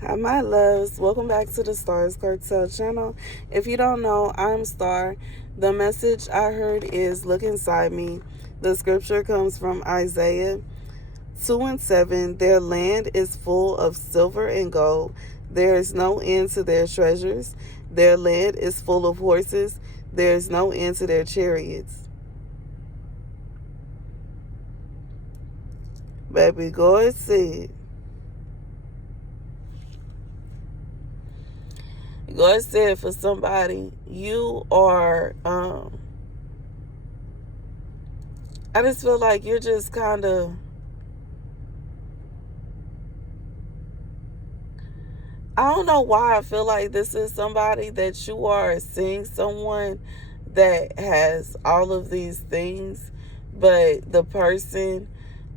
Hi, my loves. Welcome back to the Starscartel channel. If you don't know, I'm Star. The message I heard is look inside me. The scripture comes from Isaiah 2:7. Their land is full of silver and gold. There is no end to their treasures. Their land is full of horses. There is no end to their chariots. Baby, God said. God said for somebody, you are, I just feel like you're just kind of, I don't know why I feel like this is somebody that you are seeing someone that has all of these things, but the person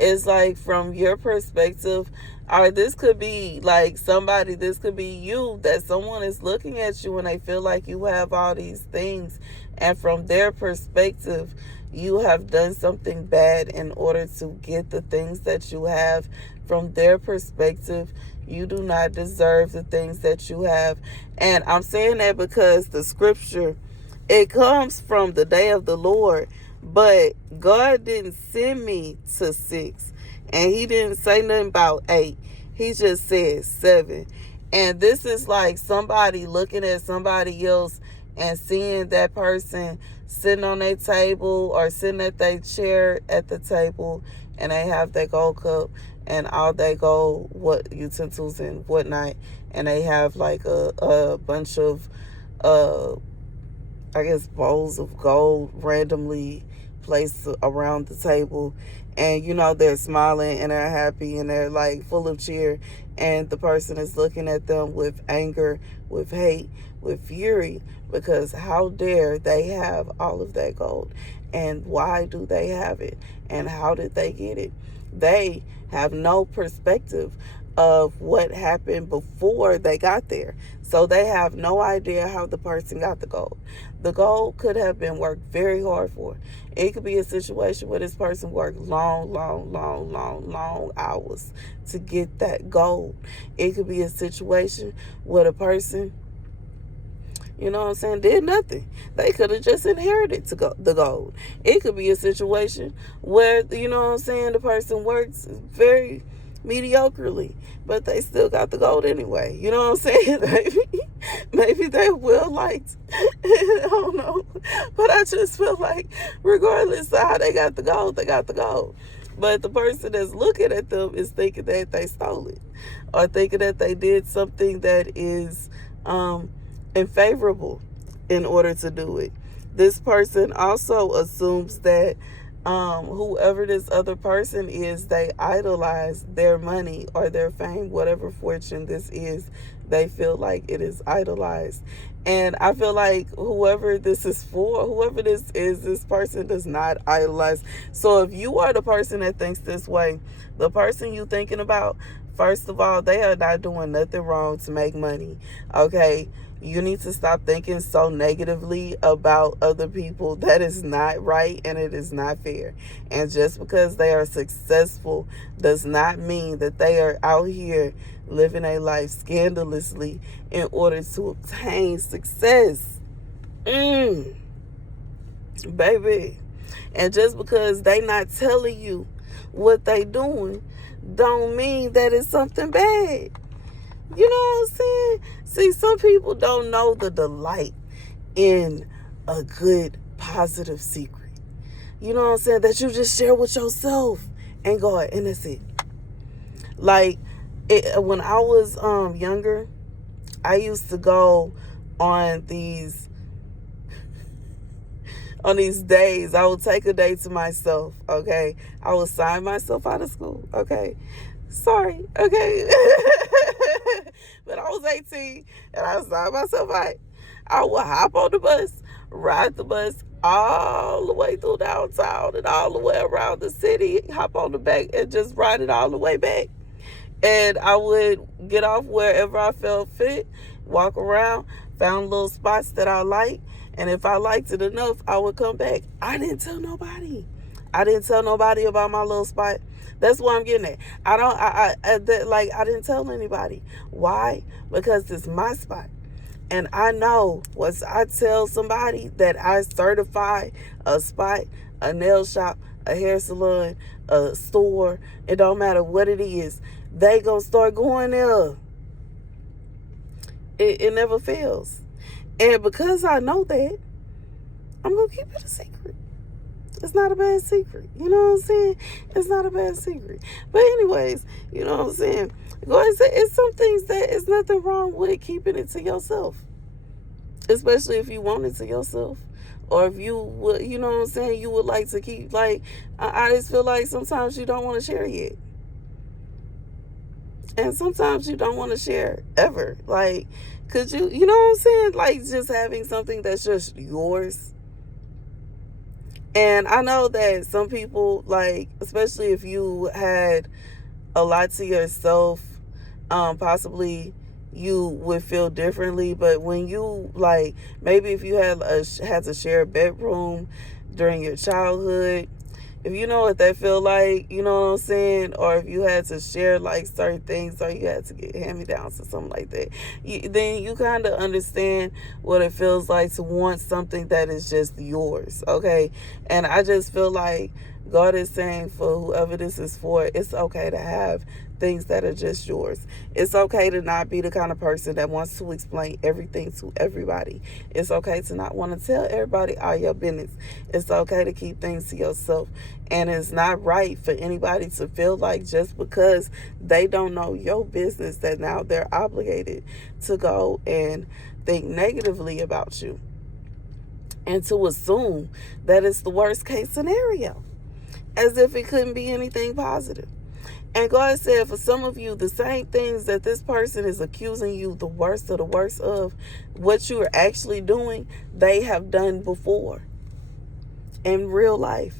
is like, from your perspective, or this could be like somebody, this could be you, that someone is looking at you and they feel like you have all these things, and from their perspective you have done something bad in order to get the things that you have. From their perspective, you do not deserve the things that you have. And I'm saying that because the scripture, it comes from the day of the Lord, but God didn't send me to 6, and he didn't say nothing about 8. He just said 7. And this is like somebody looking at somebody else and seeing that person sitting on their table or sitting at their chair at the table, and they have their gold cup and all their gold utensils and whatnot, and they have like a bunch of I guess bowls of gold randomly placed around the table, and they're smiling and they're happy and they're like full of cheer, and the person is looking at them with anger, with hate, with fury, because how dare they have all of that gold, and why do they have it, and how did they get it? They have no perspective of what happened before they got there. So they have no idea how the person got the gold. The gold could have been worked very hard for. It could be a situation where this person worked long hours to get that gold. It could be a situation where the person, did nothing. They could have just inherited the gold. It could be a situation where, the person works very mediocrely, but they still got the gold anyway. You know what I'm saying? Maybe they will liked. I don't know. But I just feel like regardless of how they got the gold, they got the gold. But the person that's looking at them is thinking that they stole it, or thinking that they did something that is unfavorable in order to do it. This person also assumes that whoever this other person is, they idolize their money or their fame, whatever fortune this is. They feel like it is idolized. And I feel like whoever this is for, whoever this is, this person does not idolize. So if you are the person that thinks this way, the person you thinking about, first of all, they are not doing nothing wrong to make money. Okay? You need to stop thinking so negatively about other people. That is not right, and it is not fair. And just because they are successful does not mean that they are out here living a life scandalously in order to obtain success. Baby. And just because they not telling you what they doing don't mean that it's something bad. You know what I'm saying? See, some people don't know the delight in a good, positive secret. You know what I'm saying? That you just share with yourself and God, and that's it. Like, when I was younger, I used to go on these days. I would take a day to myself, okay? I would sign myself out of school, okay? Sorry, okay? But I was 18 and I signed myself out. I would hop on the bus, ride the bus all the way through downtown and all the way around the city, hop on the back and just ride it all the way back. And I would get off wherever I felt fit, walk around, found little spots that I liked, and if I liked it enough, I would come back. I didn't tell nobody. I didn't tell nobody about my little spot That's what I'm getting at. I didn't tell anybody. Why? Because it's my spot. And I know once I tell somebody that I certify a spot, a nail shop, a hair salon, a store, it don't matter what it is, they gonna start going there. It never fails. And because I know that, I'm gonna keep it a secret. It's not a bad secret. You know what I'm saying? It's not a bad secret. But anyways, you know what I'm saying? Go ahead and say it's some things that it's nothing wrong with keeping it to yourself. Especially if you want it to yourself. Or if you would, you know what I'm saying, you would like to keep, like, I just feel like sometimes you don't want to share yet. And sometimes you don't want to share ever. Like, could you know what I'm saying? Like, just having something that's just yours. And I know that some people, like, especially if you had a lot to yourself, possibly you would feel differently. But when you, like, maybe if you had to share a bedroom during your childhood, if you know what that feel like, you know what I'm saying, or if you had to share like certain things, or you had to get hand-me-downs or something like that, then you kind of understand what it feels like to want something that is just yours, okay? And I just feel like God is saying for whoever this is for, it's okay to have things that are just yours. It's okay to not be the kind of person that wants to explain everything to everybody. It's okay to not want to tell everybody all your business. It's okay to keep things to yourself. And it's not right for anybody to feel like just because they don't know your business that now they're obligated to go and think negatively about you and to assume that it's the worst case scenario, as if it couldn't be anything positive. And God said for some of you, the same things that this person is accusing you the worst of the worst of, what you are actually doing, they have done before in real life.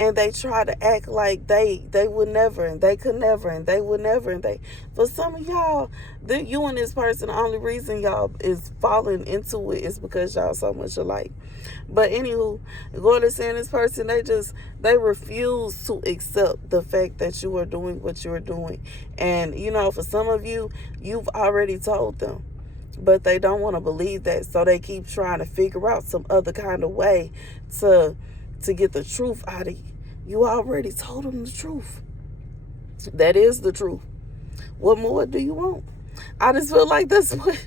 And they try to act like they would never, and they could never, and they would never, and they, for some of y'all, you and this person, the only reason y'all is falling into it is because y'all so much alike. But anywho, God is saying this person, they refuse to accept the fact that you are doing what you are doing. And, you know, for some of you, you've already told them, but they don't want to believe that. So they keep trying to figure out some other kind of way to get the truth out of you. You already told them the truth. That is the truth. What more do you want? I just feel like that's what,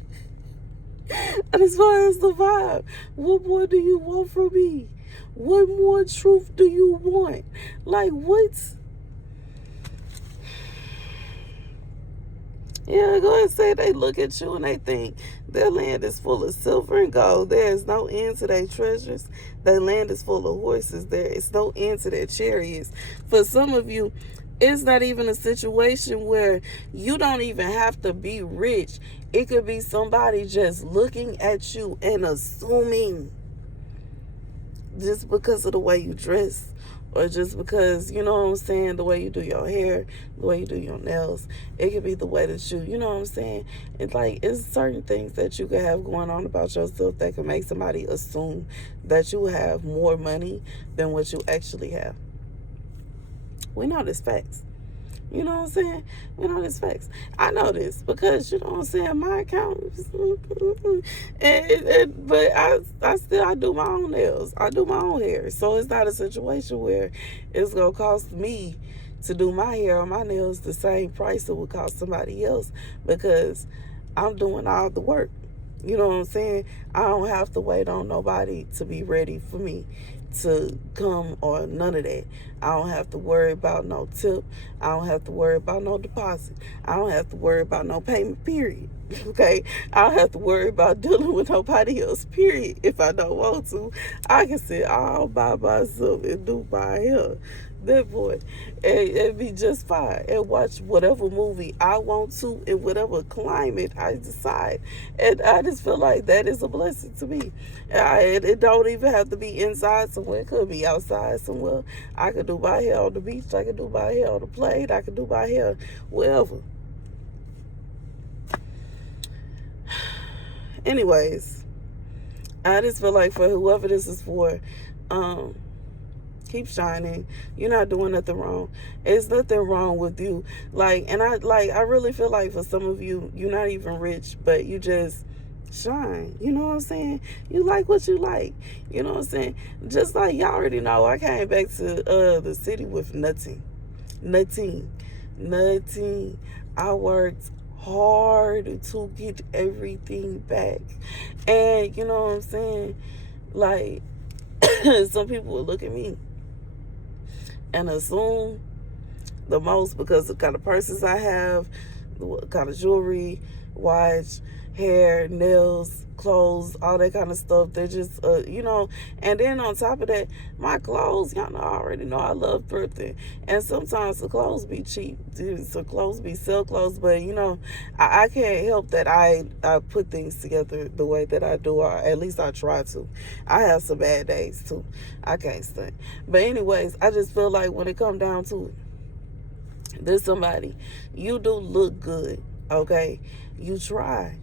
and as far as the vibe, what more do you want from me? What more truth do you want? Like, what's... Yeah, go ahead and say they look at you and they think their land is full of silver and gold. There is no end to their treasures. Their land is full of horses. There is no end to their chariots. For some of you, it's not even a situation where you don't even have to be rich. It could be somebody just looking at you and assuming just because of the way you dress, or just because, you know what I'm saying, the way you do your hair, the way you do your nails. It could be the way that you know what I'm saying? It's like, it's certain things that you could have going on about yourself that can make somebody assume that you have more money than what you actually have. We know this facts. You know what I'm saying? We know this facts. I know this because, you know what I'm saying, my account but I do my own nails. I do my own hair. So it's not a situation where it's going to cost me to do my hair or my nails the same price it would cost somebody else, because I'm doing all the work. You know what I'm saying? I don't have to wait on nobody to be ready for me to come or none of that. I don't have to worry about no tip. I don't have to worry about no deposit. I don't have to worry about no payment, period. Okay? I don't have to worry about dealing with nobody else, period. If I don't want to, I can sit all by myself and do my hair. That boy, and be just fine, and watch whatever movie I want to in whatever climate I decide. And I just feel like that is a blessing to me. It don't even have to be inside somewhere. It could be outside somewhere. I could do my hair on the beach. I could do my hair on the plane. I could do my hair wherever. Anyways, I just feel like for whoever this is for, Keep shining. You're not doing nothing wrong. It's nothing wrong with you. And I really feel like for some of you, you're not even rich, but you just shine. You know what I'm saying? You like what you like. You know what I'm saying? Just like y'all already know, I came back to the city with nothing. Nothing. Nothing. I worked hard to get everything back. And you know what I'm saying? Like, some people will look at me and assume the most because of the kind of purses I have, the kind of jewelry, watch, hair, nails, clothes, all that kind of stuff. They're just, and then on top of that, my clothes, y'all know, I already know I love thrifting. And sometimes the clothes be cheap. So clothes be sell clothes, but, I can't help that I put things together the way that I do, or at least I try to. I have some bad days, too. I can't stand. But anyways, I just feel like when it come down to it, there's somebody, you do look good, okay? You try.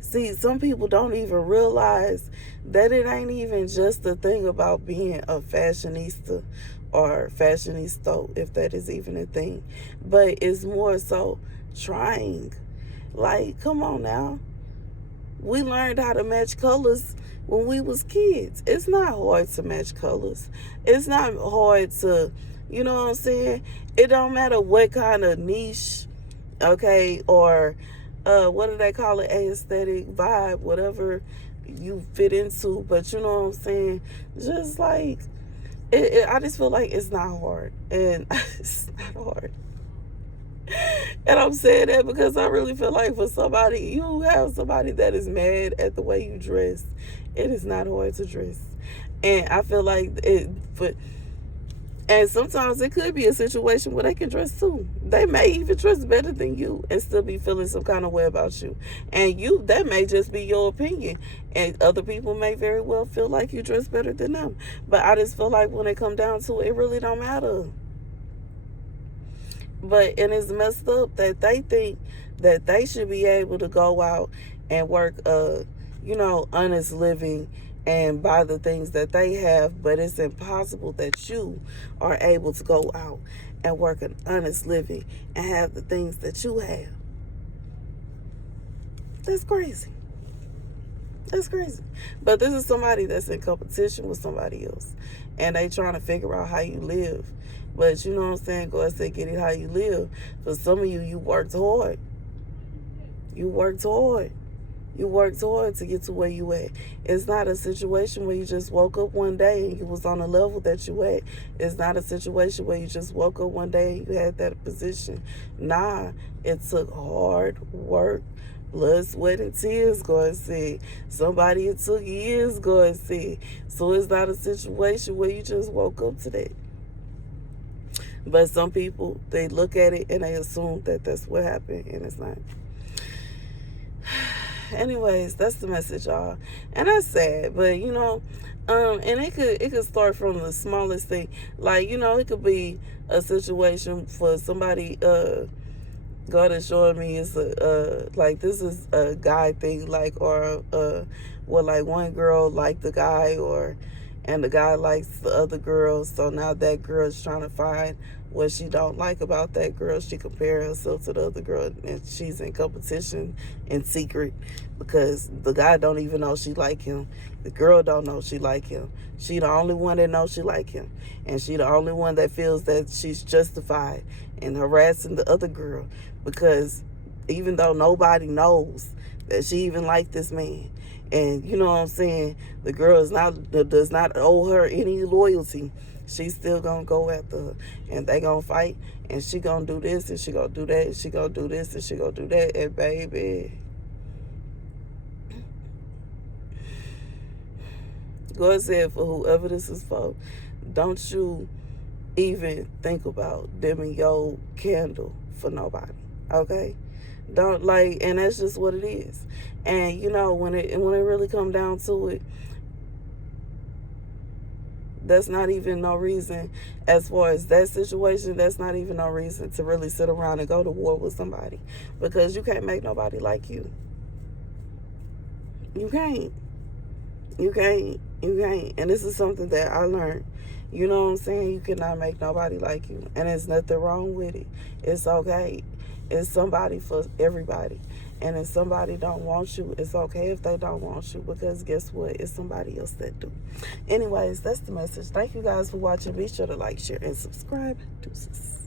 See, some people don't even realize that it ain't even just the thing about being a fashionista or fashionista, if that is even a thing. But it's more so trying. Like, come on now. We learned how to match colors when we was kids. It's not hard to match colors. It's not hard to, you know what I'm saying? It don't matter what kind of niche, okay, or what do they call it, aesthetic, vibe, whatever you fit into. But you know what I'm saying? Just like, I just feel like it's not hard. And it's not hard. And I'm saying that because I really feel like for somebody, you have somebody that is mad at the way you dress. It is not hard to dress. And I feel like and sometimes it could be a situation where they can dress too. They may even dress better than you and still be feeling some kind of way about you. And that may just be your opinion. And other people may very well feel like you dress better than them. But I just feel like when it come down to it, it really don't matter. And it's messed up that they think that they should be able to go out and work honest living and buy the things that they have, but it's impossible that you are able to go out and work an honest living and have the things that you have. That's crazy. That's crazy. But this is somebody that's in competition with somebody else, and they trying to figure out how you live. But you know what I'm saying? God said, get it how you live. For some of you, you worked hard. You worked hard. You worked hard to get to where you at. It's not a situation where you just woke up one day and you was on a level that you at. It's not a situation where you just woke up one day and you had that position. Nah, it took hard work. Blood, sweat, and tears, God said. Somebody it took years, God said. So it's not a situation where you just woke up to that. But some people, they look at it and they assume that that's what happened, and it's not. Anyways, that's the message, y'all. And that's sad, but and it could start from the smallest thing. Like, it could be a situation for somebody, God is showing me it's like this is a guy thing, like, or like one girl liked the guy, and the guy likes the other girl, so now that girl is trying to find what she don't like about that girl. She compare herself to the other girl, and she's in competition in secret because the guy don't even know she like him. The girl don't know she like him. She the only one that knows she like him, and she the only one that feels that she's justified in harassing the other girl, because even though nobody knows that she even like this man, and you know what I'm saying, the girl does not owe her any loyalty, she's still gonna go after her, and they gonna fight, and she gonna do this, and she gonna do that, and she gonna do this, and she gonna do that, and baby, God said, for whoever this is for, don't you even think about dimming your candle for nobody, okay? Don't, like, and that's just what it is. And when it really come down to it, that's not even no reason. As far as that situation, that's not even no reason to really sit around and go to war with somebody, because you can't make nobody like you. You can't. You can't. And this is something that I learned. You know what I'm saying? You cannot make nobody like you. And there's nothing wrong with it. It's okay. It's somebody for everybody. And if somebody don't want you, it's okay if they don't want you, because guess what? It's somebody else that do. Anyways, that's the message. Thank you guys for watching. Be sure to like, share, and subscribe. Deuces.